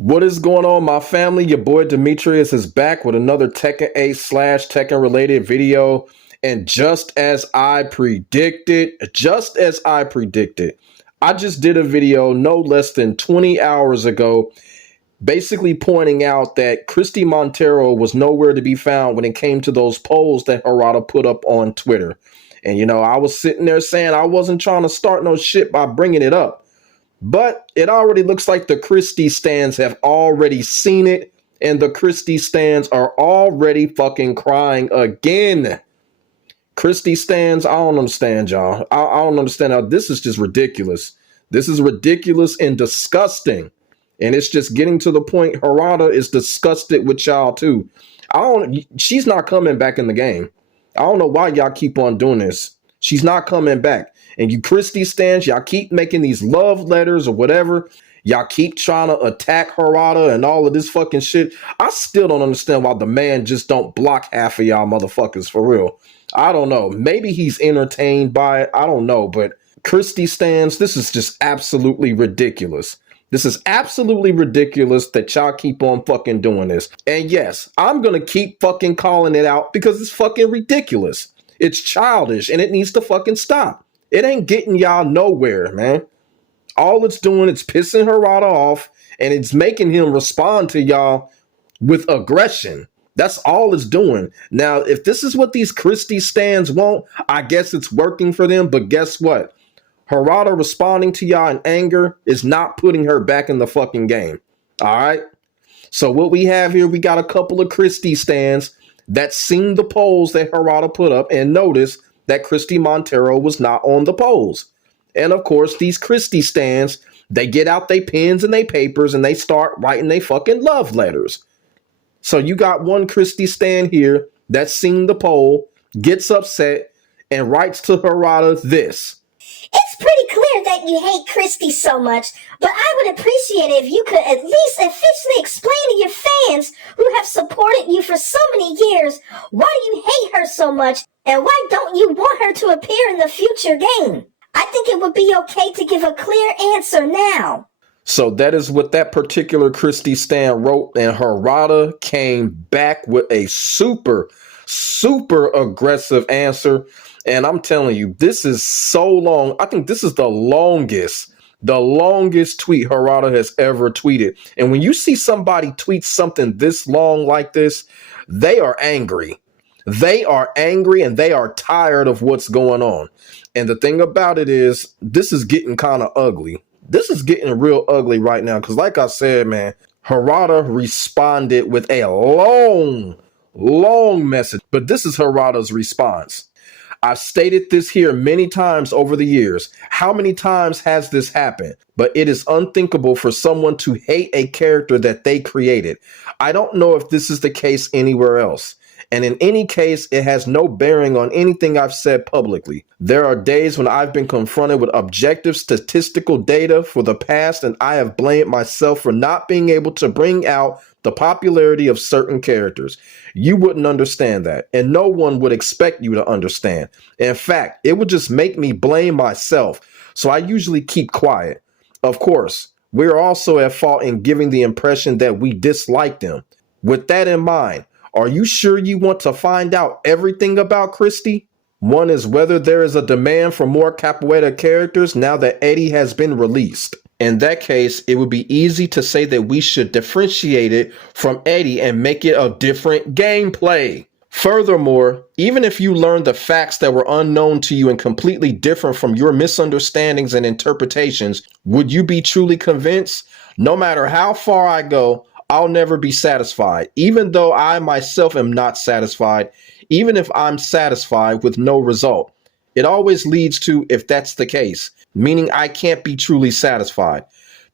What is going on, my family? Your boy Demetrius is back with another Tekken 8 / Tekken related video. And just as I predicted, I just did a video no less than 20 hours ago, basically pointing out that Christie Monteiro was nowhere to be found when it came to those polls that Harada put up on Twitter. And, I was sitting there saying I wasn't trying to start no shit by bringing it up. But it already looks like the Christie Stans have already seen it, and the Christie Stans are already fucking crying again. Christie Stans, I don't understand, y'all. I don't understand how this is just ridiculous. This is ridiculous and disgusting. And it's just getting to the point Harada is disgusted with y'all too. She's not coming back in the game. I don't know why y'all keep on doing this. She's not coming back. And you Christie Stans, y'all keep making these love letters or whatever. Y'all keep trying to attack Harada and all of this fucking shit. I still don't understand why the man just don't block half of y'all motherfuckers, for real. I don't know. Maybe he's entertained by it. I don't know. But Christie Stans, this is just absolutely ridiculous. This is absolutely ridiculous that y'all keep on fucking doing this. And yes, I'm going to keep fucking calling it out because it's fucking ridiculous. It's childish and it needs to fucking stop. It ain't getting y'all nowhere, man. All it's doing is pissing Harada off, and it's making him respond to y'all with aggression. That's all it's doing. Now, if this is what these Christie Stans want, I guess it's working for them. But guess what? Harada responding to y'all in anger is not putting her back in the fucking game. All right? So what we have here, we got a couple of Christie Stans that seen the polls that Harada put up and noticed that Christie Monteiro was not on the polls. And of course, these Christie Stans, they get out their pens and their papers and they start writing their fucking love letters. So you got one Christie Stan here that's seen the poll, gets upset, and writes to Harada this. It's pretty clear that you hate Christie so much, but I would appreciate it if you could at least officially explain to your fans who have supported you for so many years why you hate her so much and why don't you want her to appear in the future game. I think it would be okay to give a clear answer now. So that is what that particular Christie Stan wrote, and Harada came back with a super aggressive answer. And I'm telling you, this is so long. I think this is the longest tweet Harada has ever tweeted. And when you see somebody tweet something this long like this, they are angry. They are angry and they are tired of what's going on. And the thing about it is, this is getting kind of ugly. This is getting real ugly right now. Because like I said, man, Harada responded with a long message. But this is Harada's response. I've stated this here many times over the years. How many times has this happened? But it is unthinkable for someone to hate a character that they created. I don't know if this is the case anywhere else. And in any case, it has no bearing on anything I've said publicly. There are days when I've been confronted with objective statistical data for the past, and I have blamed myself for not being able to bring out the popularity of certain characters. You wouldn't understand that, and no one would expect you to understand. In fact, it would just make me blame myself, so I usually keep quiet. Of course, we're also at fault in giving the impression that we dislike them. With that in mind, are you sure you want to find out everything about Christie? One is whether there is a demand for more capoeira characters now that Eddie has been released. In that case, it would be easy to say that we should differentiate it from Eddie and make it a different gameplay. Furthermore, even if you learn the facts that were unknown to you and completely different from your misunderstandings and interpretations, would you be truly convinced? No matter how far I go, I'll never be satisfied, even though I myself am not satisfied, even if I'm satisfied with no result. It always leads to if that's the case, meaning I can't be truly satisfied.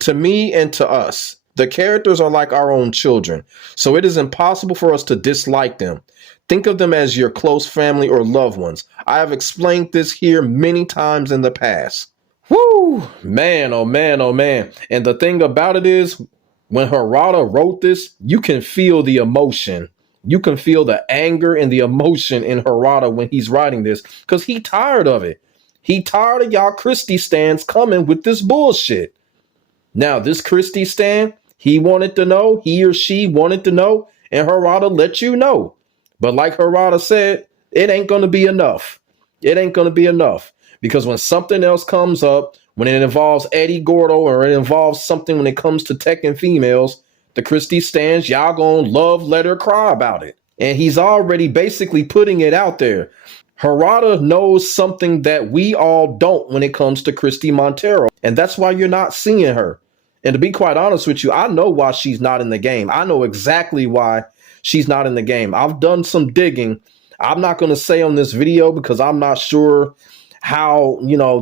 To me and to us, the characters are like our own children, so it is impossible for us to dislike them. Think of them as your close family or loved ones. I have explained this here many times in the past. Whoo, man, oh man, oh man. And the thing about it is, when Harada wrote this, you can feel the emotion. You can feel the anger and the emotion in Harada when he's writing this, because he tired of it. He tired of y'all Christie Stans coming with this bullshit. Now, this Christie Stan, He wanted to know, he or she wanted to know, and Harada let you know. But like Harada said, it ain't going to be enough. It ain't going to be enough. Because when something else comes up, when it involves Eddie Gordo or it involves something when it comes to Tekken females, the Christie Stans, y'all gonna love, let her cry about it. And he's already basically putting it out there. Harada knows something that we all don't when it comes to Christie Monteiro. And that's why you're not seeing her. And to be quite honest with you, I know why she's not in the game. I know exactly why she's not in the game. I've done some digging. I'm not going to say on this video because I'm not sure how,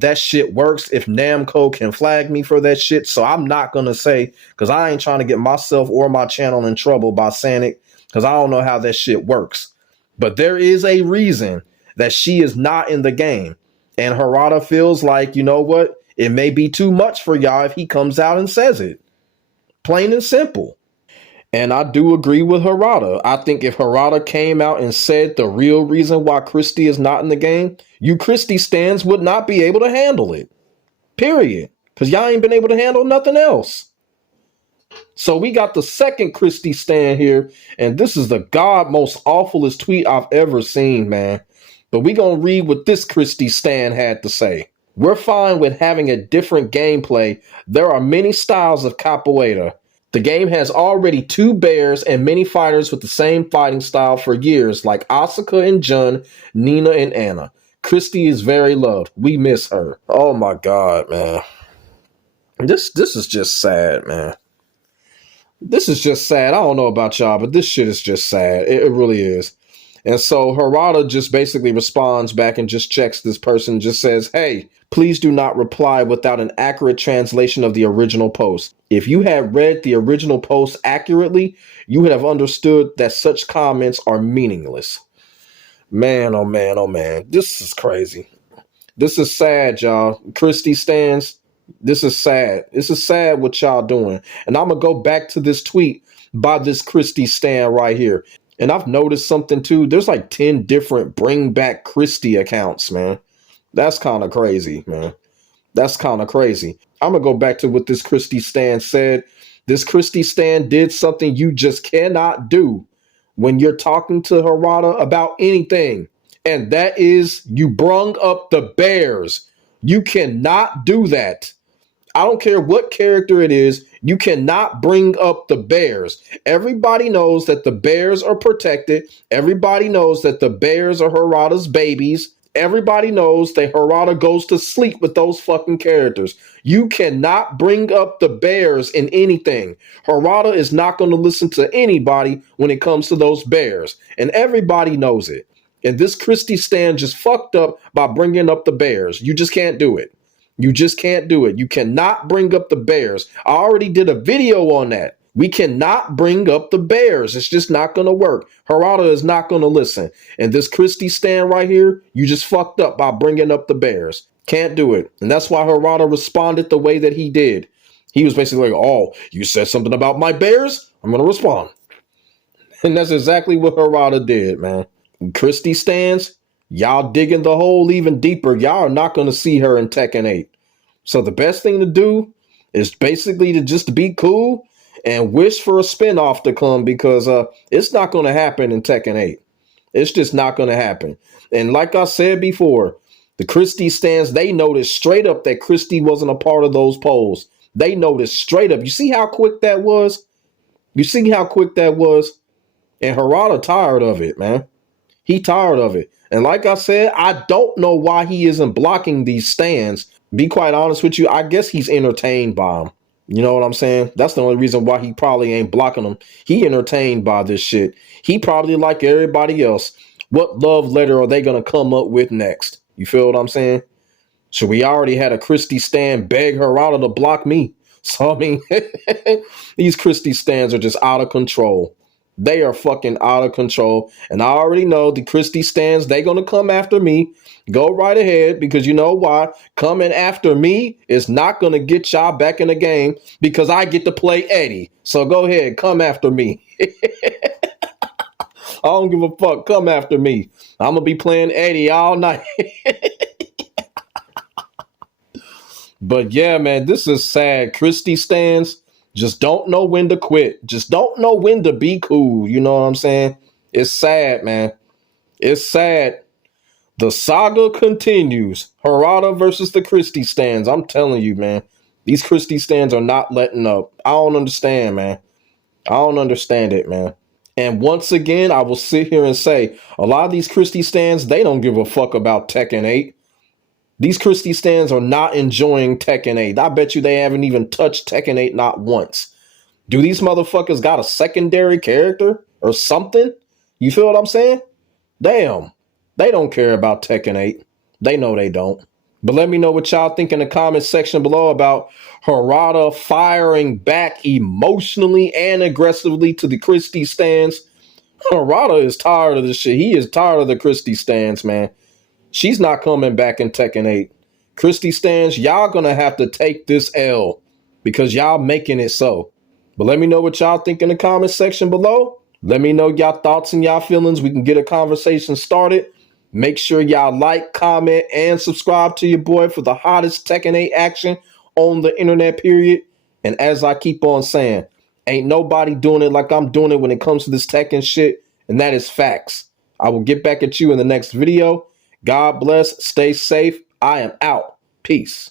that shit works, if Namco can flag me for that shit. So I'm not going to say, because I ain't trying to get myself or my channel in trouble by saying it, because I don't know how that shit works. But there is a reason that she is not in the game. And Harada feels like, you know what? It may be too much for y'all if he comes out and says it. Plain and simple. And I do agree with Harada. I think if Harada came out and said the real reason why Christie is not in the game, you Christie Stans would not be able to handle it. Period. Because y'all ain't been able to handle nothing else. So we got the second Christie Stan here, and this is the god most awfulest tweet I've ever seen, man. But we gonna read what this Christie Stan had to say. We're fine with having a different gameplay. There are many styles of capoeira. The game has already 2 bears and many fighters with the same fighting style for years, like Asuka and Jun, Nina and Anna. Christie is very loved. We miss her. Oh my god, man. This is just sad, man. This is just sad. I don't know about y'all, but this shit is just sad. It really is. And so Harada just basically responds back and just checks this person, just says, hey, please do not reply without an accurate translation of the original post. If you had read the original post accurately, you would have understood that such comments are meaningless. Man, oh man, oh man. This is crazy. This is sad, y'all. Christie Stans, this is sad. This is sad what y'all doing. And I'm going to go back to this tweet by this Christie Stan right here. And I've noticed something too. There's like 10 different bring back Christie accounts, man. That's kind of crazy, man. That's kind of crazy. I'm going to go back to what this Christie Stan said. This Christie Stan did something you just cannot do when you're talking to Harada about anything. And that is you brung up the bears. You cannot do that. I don't care what character it is. You cannot bring up the bears. Everybody knows that the bears are protected. Everybody knows that the bears are Harada's babies. Everybody knows that Harada goes to sleep with those fucking characters. You cannot bring up the bears in anything. Harada is not going to listen to anybody when it comes to those bears. And everybody knows it. And this Christie Stan just fucked up by bringing up the bears. You just can't do it. You just can't do it. You cannot bring up the bears. I already did a video on that. We cannot bring up the bears. It's just not going to work. Harada is not going to listen. And this Christie Stan right here, you just fucked up by bringing up the bears. Can't do it. And that's why Harada responded the way that he did. He was basically like, oh, you said something about my bears? I'm going to respond. And that's exactly what Harada did, man. Christie Stans, y'all digging the hole even deeper. Y'all are not going to see her in Tekken 8. So the best thing to do is basically to just be cool and wish for a spinoff to come, because it's not going to happen in Tekken 8. It's just not going to happen. And like I said before, the Christie Stans, they noticed straight up that Christie wasn't a part of those polls. They noticed straight up. You see how quick that was? You see how quick that was? And Harada tired of it, man. He tired of it. And like I said, I don't know why he isn't blocking these stands. Be quite honest with you, I guess he's entertained by them. You know what I'm saying? That's the only reason why he probably ain't blocking them. He entertained by this shit. He probably, like everybody else, what love letter are they going to come up with next? You feel what I'm saying? So we already had a Christie Stan beg Harada to block me. So, I mean, these Christie Stans are just out of control. They are fucking out of control. And I already know the Christie Stans, they going to come after me. Go right ahead, because you know why? Coming after me is not going to get y'all back in the game, because I get to play Eddie. So go ahead, come after me. I don't give a fuck. Come after me. I'm going to be playing Eddie all night. But yeah, man, this is sad. Christie Stans, Just don't know when to quit. Just don't know when to be cool. You know what I'm saying? It's sad, man. It's sad. The saga continues. Harada versus the Christie Stans. I'm telling you, man. These Christie Stans are not letting up. I don't understand, man. I don't understand it, man. And once again, I will sit here and say, a lot of these Christie Stans, they don't give a fuck about Tekken 8. These Christie Stans are not enjoying Tekken 8. I bet you they haven't even touched Tekken 8 not once. Do these motherfuckers got a secondary character or something? You feel what I'm saying? Damn. They don't care about Tekken 8. They know they don't. But let me know what y'all think in the comment section below about Harada firing back emotionally and aggressively to the Christie Stans. Harada is tired of this shit. He is tired of the Christie Stans, man. She's not coming back in Tekken 8. Christie Stans, y'all gonna have to take this L because y'all making it so. But let me know what y'all think in the comment section below. Let me know y'all thoughts and y'all feelings. We can get a conversation started. Make sure y'all like, comment, and subscribe to your boy for the hottest Tekken 8 action on the internet, period. And as I keep on saying, ain't nobody doing it like I'm doing it when it comes to this Tekken shit, and that is facts. I will get back at you in the next video. God bless. Stay safe. I am out. Peace.